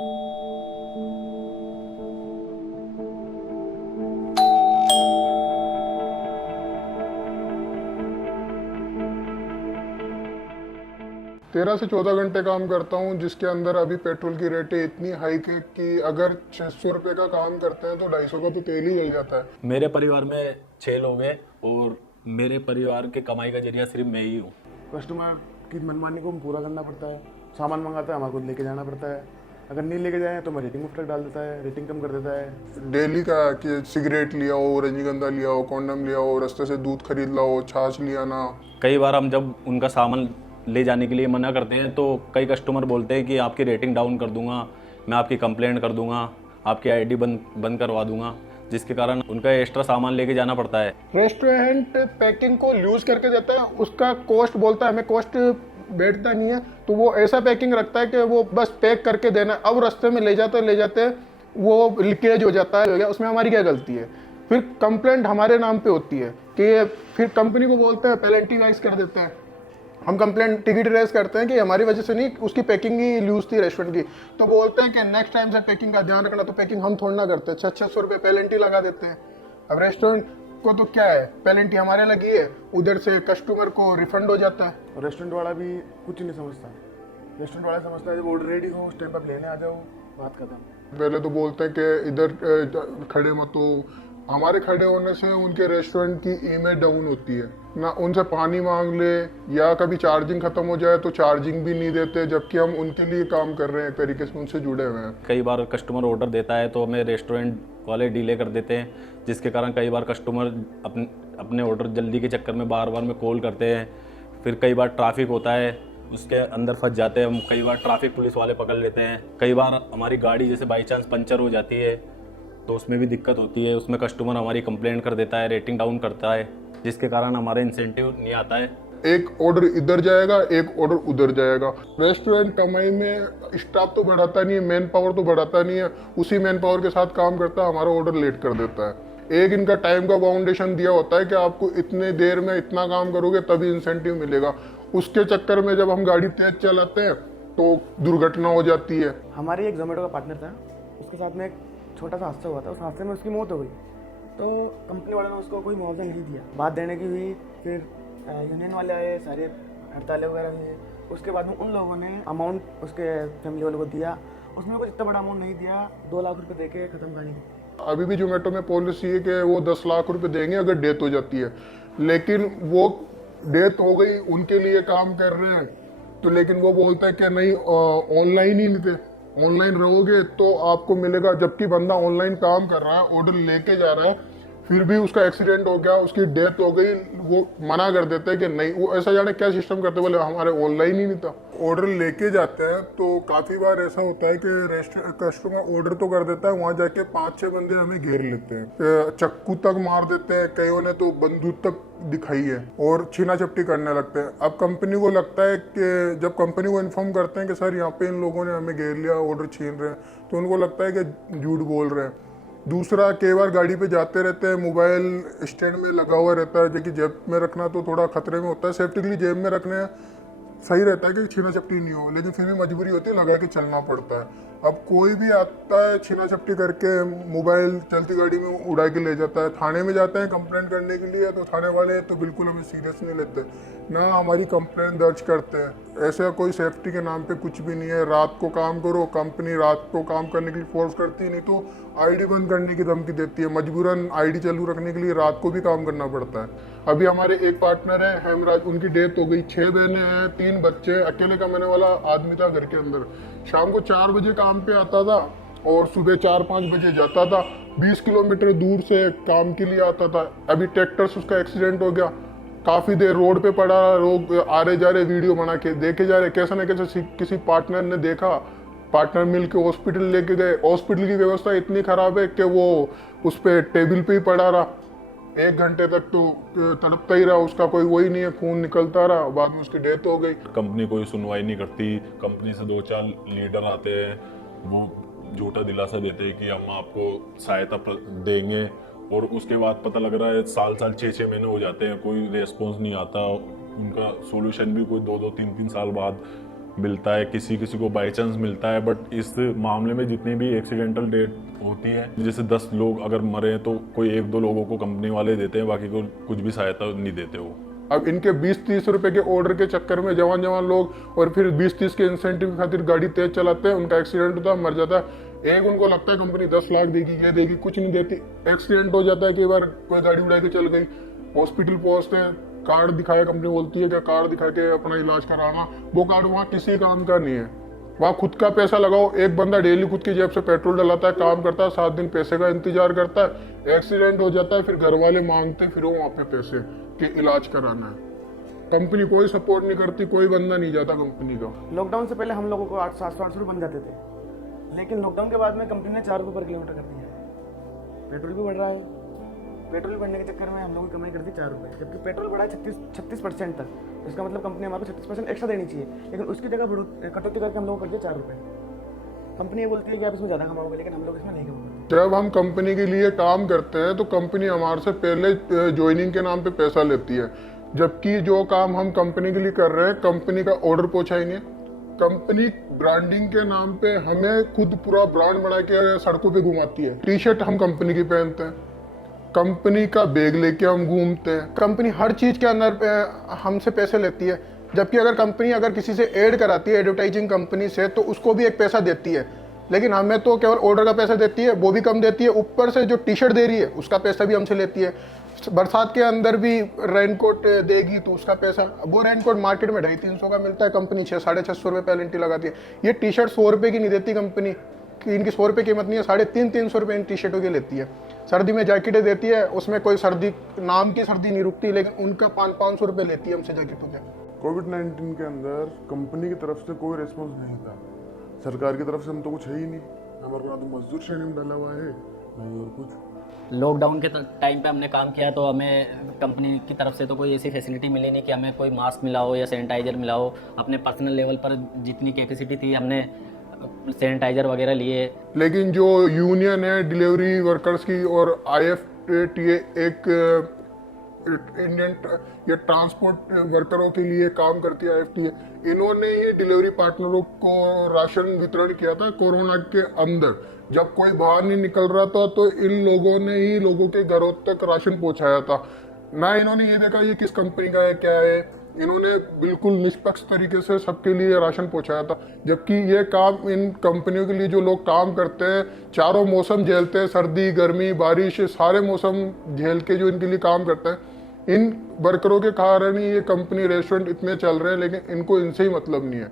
तेरह से 14 घंटे काम करता हूँ, जिसके अंदर अभी पेट्रोल की रेटें इतनी हाइक है कि अगर 600 रुपये का काम करते हैं तो 250 का तो तेल ही जल जाता है। मेरे परिवार में 6 लोग हैं और मेरे परिवार के कमाई का जरिया सिर्फ मैं ही हूँ। कस्टमर की मनमानी को पूरा करना पड़ता है। सामान मंगाता है, हमारे को लेके जाना पड़ता है। अगर नहीं लेके जाए तो मैं रेटिंग मुफ्त डाल देता है, रेटिंग कम कर देता है। डेली का कि सिगरेट लिया हो, रजनीगंधा लिया हो, कॉन्डम लिया हो, रास्ते से दूध खरीद लाओ, छाछ लिया ना। कई बार हम जब उनका सामान ले जाने के लिए मना करते हैं तो कई कस्टमर बोलते हैं कि आपकी रेटिंग डाउन कर दूंगा, मैं आपकी कंप्लेंट कर दूंगा, आपकी आईडी बंद करवा दूंगा, जिसके कारण उनका एक्स्ट्रा सामान लेके जाना पड़ता है। रेस्टोरेंट पैकिंग को लूज करके देता है, उसका कॉस्ट बोलता है, हमें कॉस्ट बैठता नहीं है, तो वो ऐसा पैकिंग रखता है कि वो बस पैक करके देना। अब रास्ते में ले जाते वो लीकेज हो जाता है, उसमें हमारी क्या गलती है? फिर कंप्लेंट हमारे नाम पे होती है कि फिर कंपनी को बोलते हैं, पेनल्टी वाइज कर देते हैं। हम कंप्लेंट टिकट रेज करते हैं कि हमारी वजह से नहीं, उसकी पैकिंग ही लूज थी रेस्टोरेंट की, तो बोलते हैं कि नेक्स्ट टाइम से पैकिंग का ध्यान रखना। तो पैकिंग हम थोड़ा ना करते हैं, 600 रुपये पेनल्टी लगा देते हैं। अब रेस्टोरेंट को तो क्या है, पेनल्टी हमारे लगी है, उधर से कस्टमर को रिफंड हो जाता है। और रेस्टोरेंट वाला भी कुछ नहीं समझता। रेस्टोरेंट वाला समझता है जब ऑर्डर रेडी हो उस टाइम पर लेने आ जाओ, बात खत्म। पहले तो बोलते हैं कि इधर खड़े मत हो। हमारे खड़े होने से उनके रेस्टोरेंट की इमेज डाउन होती है ना। उनसे पानी मांग ले या कभी चार्जिंग खत्म हो जाए तो चार्जिंग भी नहीं देते, जबकि हम उनके लिए काम कर रहे हैं, एक तरीके से उनसे जुड़े हुए हैं। कई बार कस्टमर ऑर्डर देता है तो हमें रेस्टोरेंट वाले डिले कर देते हैं, जिसके कारण कई बार कस्टमर अपने ऑर्डर जल्दी के चक्कर में बार में कॉल करते हैं। फिर कई बार ट्रैफिक होता है, उसके अंदर फंस जाते हैं हम। कई बार ट्रैफिक पुलिस वाले पकड़ लेते हैं। कई बार हमारी गाड़ी जैसे बाई चांस पंचर हो जाती है तो उसमें भी दिक्कत होती है, उसमें कस्टमर हमारी कंप्लेंट कर देता है, रेटिंग डाउन करता है, जिसके कारण हमारा इंसेंटिव नहीं आता है। एक ऑर्डर इधर जाएगा, एक ऑर्डर उधर जाएगा। रेस्टोरेंट कमाई में स्टाफ तो बढ़ाता नहीं है, मैन पावर तो बढ़ाता नहीं है, उसी मैन पावर के साथ काम करता है, हमारा ऑर्डर लेट कर देता है। एक इनका टाइम का बाउंडेशन दिया होता है कि आपको इतने देर में इतना काम करोगे तभी इंसेंटिव मिलेगा। उसके चक्कर में जब हम गाड़ी तेज चलाते हैं तो दुर्घटना हो जाती है। हमारे एक जोमेटो का पार्टनर था, उसके साथ में एक छोटा सा हादसा हुआ था। उस हादसे में उसकी मौत हो गई, तो कंपनी वालों ने उसको कोई मुआवजा नहीं दिया। बात देने की हुई, फिर यूनियन वाले आए, सारे हड़तालें वगैरह हुई। उसके बाद में उन लोगों ने अमाउंट उसके फैमिली वालों को दिया। उसमें कुछ इतना बड़ा अमाउंट नहीं दिया, 2 लाख रुपए दे के ख़त्म कहानी की। अभी भी जोमेटो में पॉलिसी है कि वो 10 लाख रुपए देंगे अगर डेथ हो जाती है, लेकिन वो डेथ हो गई, उनके लिए काम कर रहे हैं तो लेकिन वो बोलता है कि नहीं, ऑनलाइन ही लेते, ऑनलाइन रहोगे तो आपको मिलेगा। जबकि बंदा ऑनलाइन काम कर रहा है, ऑर्डर लेके जा रहा है, फिर भी उसका एक्सीडेंट हो गया, उसकी डेथ हो गई, वो मना कर देते हैं कि नहीं। वो ऐसा जाने क्या सिस्टम करते, बोले हमारे ऑनलाइन ही नहीं था। ऑर्डर लेके जाते हैं तो काफ़ी बार ऐसा होता है कि कस्टमर ऑर्डर तो कर देता है, वहाँ जाके 5-6 बंदे हमें घेर लेते हैं, चक्कू तक मार देते हैं, कईयों ने तो बंदूक तक दिखाई है और छीना झपटी करने लगते हैं। अब कंपनी को लगता है कि जब कंपनी को इन्फॉर्म करते हैं कि सर यहाँ पे इन लोगों ने हमें घेर लिया, ऑर्डर छीन रहे हैं, तो उनको लगता है कि झूठ बोल रहे हैं। दूसरा, कई बार गाड़ी पे जाते रहते हैं, मोबाइल स्टैंड में लगा हुआ रहता है, जो कि जेब में रखना तो थोड़ा खतरे में होता है। सेफ्टी के लिए जेब में रखने सही रहता है कि छीना झपटी नहीं हो, लेकिन फिर भी मजबूरी होती है, लगा के चलना पड़ता है। अब कोई भी आता है छीना झपटी करके, मोबाइल चलती गाड़ी में उड़ा के ले जाता है। थाने में जाते हैं कंप्लेंट करने के लिए, तो थाने वाले तो बिल्कुल हमें सीरियस नहीं लेते, ना हमारी कंप्लेंट दर्ज करते हैं। ऐसा कोई सेफ्टी के नाम पे कुछ भी नहीं है। रात को काम करो, कंपनी रात को काम करने के लिए फोर्स करती है, नहीं तो आईडी बंद करने की धमकी देती है। मजबूरन आईडी चालू रखने के लिए रात को भी काम करना पड़ता है। अभी हमारे एक पार्टनर है हेमराज, उनकी डेथ हो गई। 6 बहनें हैं, 3 बच्चे, अकेले कमाने वाला आदमी था घर के अंदर। शाम को 4 बजे काम पे आता था और सुबह 4-5 बजे जाता था। 20 किलोमीटर दूर से काम के लिए आता था। अभी ट्रैक्टर से उसका एक्सीडेंट हो गया, काफ़ी देर रोड पे पड़ा, लोग आ रहे जा रहे वीडियो बना के देखे जा रहे। कैसे न कैसे किसी पार्टनर ने देखा, पार्टनर मिल के हॉस्पिटल लेके गए। हॉस्पिटल की व्यवस्था इतनी ख़राब है कि वो उस पर टेबल पे ही पड़ा रहा, 1 घंटे तक तो तड़पता ही रहा, उसका कोई वही नहीं है, खून निकलता रहा, बाद में उसकी डेथ हो गई। कंपनी कोई सुनवाई नहीं करती। कंपनी से 2-4 लीडर आते हैं, वो झूठा दिलासा देते हैं कि हम आपको सहायता देंगे, और उसके बाद पता लग रहा है साल 6-6 महीने हो जाते हैं, कोई रेस्पॉन्स नहीं आता। उनका सोल्यूशन भी कोई 2-2, 3-3 साल बाद मिलता है, किसी किसी को बाई चांस मिलता है। बट इस मामले में जितनी भी एक्सीडेंटल डेथ होती है, जैसे 10 लोग अगर मरे तो कोई 1-2 लोगों को कंपनी वाले देते हैं, बाकी को कुछ भी सहायता नहीं देते वो। अब इनके 20-30 रुपए के ऑर्डर के चक्कर में जवान लोग और फिर 20-30 के इंसेंटिव खातिर गाड़ी तेज चलाते हैं, उनका एक्सीडेंट होता है, मर जाता है। एक उनको लगता है कंपनी 10 लाख देगी, ये देगी, कुछ नहीं देती। एक्सीडेंट हो जाता है, कई बार कोई गाड़ी उड़ा के चल गई, हॉस्पिटल पहुंचते हैं, कार्ड दिखाया, कंपनी बोलती है कि कार्ड दिखा के अपना इलाज कराना। वो कार्ड वहाँ किसी काम का नहीं है, वहाँ खुद का पैसा लगाओ। एक बंदा डेली खुद की जेब से पेट्रोल डलाता है, काम करता है, 7 दिन पैसे का इंतजार करता है, एक्सीडेंट हो जाता है, फिर घर वाले मांगते फिर वो वहाँ पे पैसे कि इलाज कराना है। कंपनी कोई सपोर्ट नहीं करती, कोई बंदा नहीं जाता कंपनी का। लॉकडाउन से पहले हम लोगों को 700-800 रुपये बन जाते थे, लेकिन लॉकडाउन के बाद में कंपनी ने 4 रुपये पर किलोमीटर कर दिया है। पेट्रोल भी बढ़ रहा है, पेट्रोल बढ़ने के चक्कर में हम लोगों की कमाई कर दी 4 रुपये, जबकि पेट्रोल बढ़ा है 36% तक। इसका मतलब कंपनी हमारे को 36% एक्स्ट्रा देनी चाहिए, लेकिन उसकी जगह कटौती करके हम लोगों को कर दिया 4 रुपये। कंपनी ये बोलती है कि आप इसमें ज़्यादा कमाओगे, लेकिन हम लोग इसमें नहीं कमाओगे। जब हम कंपनी के लिए काम करते हैं तो कंपनी हमारे से पहले ज्वाइनिंग के नाम पे पैसा लेती है, जबकि जो काम हम कंपनी के लिए कर रहे हैं, कंपनी का ऑर्डर पहुंचाएंगे, कंपनी ब्रांडिंग के नाम पे हमें खुद पूरा ब्रांड बना के सड़कों पे घुमाती है। टी शर्ट हम कंपनी की पहनते हैं, कंपनी का बैग लेके हम घूमते हैं, कंपनी हर चीज के अंदर हमसे पैसे लेती है। जबकि अगर कंपनी किसी से ऐड कराती है एडवर्टाइजिंग कंपनी से, तो उसको भी एक पैसा देती है, लेकिन हमें तो केवल ऑर्डर का पैसा देती है, वो भी कम देती है। ऊपर से जो टी शर्ट दे रही है उसका पैसा भी हमसे लेती है। बरसात के अंदर भी रेनकोट देगी तो उसका पैसा, वो रेनकोट मार्केट में 250-300 का मिलता है, कंपनी 600-650 रुपये पेनल्टी लगाती है। ये टी शर्ट 100 रुपये की नहीं देती कंपनी, कि इनकी 100 रुपये कीमत नहीं है, 350-300 रुपये इन टी शर्टों की लेती है। सर्दी में जैकेटें देती है, उसमें कोई सर्दी नाम की सर्दी नहीं रुकती, लेकिन उनका 500-500 रुपये लेती है हमसे जैकेटों के। कोविड-19 के अंदर कंपनी की तरफ से कोई रिस्पॉन्स नहीं था, सरकार की तरफ से हम तो कुछ है ही नहीं, हमारे को ना तो मजदूर श्रेणी में डाला हुआ है, नहीं और कुछ। लॉकडाउन के टाइम पे हमने काम किया तो हमें कंपनी की तरफ से तो कोई ऐसी फैसिलिटी मिली नहीं कि हमें कोई मास्क मिला हो या सैनिटाइज़र मिला हो। अपने पर्सनल लेवल पर जितनी कैपेसिटी थी हमने सैनिटाइज़र वगैरह लिए। लेकिन जो यूनियन है डिलीवरी वर्कर्स की और IFTA एक इंडियन ये ट्रांसपोर्ट वर्करों के लिए काम करती है IFTA, इन्होंने ये डिलीवरी पार्टनरों को राशन वितरण किया था कोरोना के अंदर। जब कोई बाहर नहीं निकल रहा था तो इन लोगों ने ही लोगों के घरों तक राशन पहुंचाया था। ना इन्होंने ये देखा ये किस कंपनी का है क्या है, इन्होंने बिल्कुल निष्पक्ष तरीके से सबके लिए राशन पहुंचाया था। जबकि ये काम इन कंपनियों के लिए जो लोग काम करते हैं, चारों मौसम झेलते हैं, सर्दी गर्मी बारिश सारे मौसम झेल के जो इनके लिए काम करते हैं, इन वर्करों के कारण ही ये कंपनी रेस्टोरेंट इतने चल रहे हैं, लेकिन इनको इनसे ही मतलब नहीं है।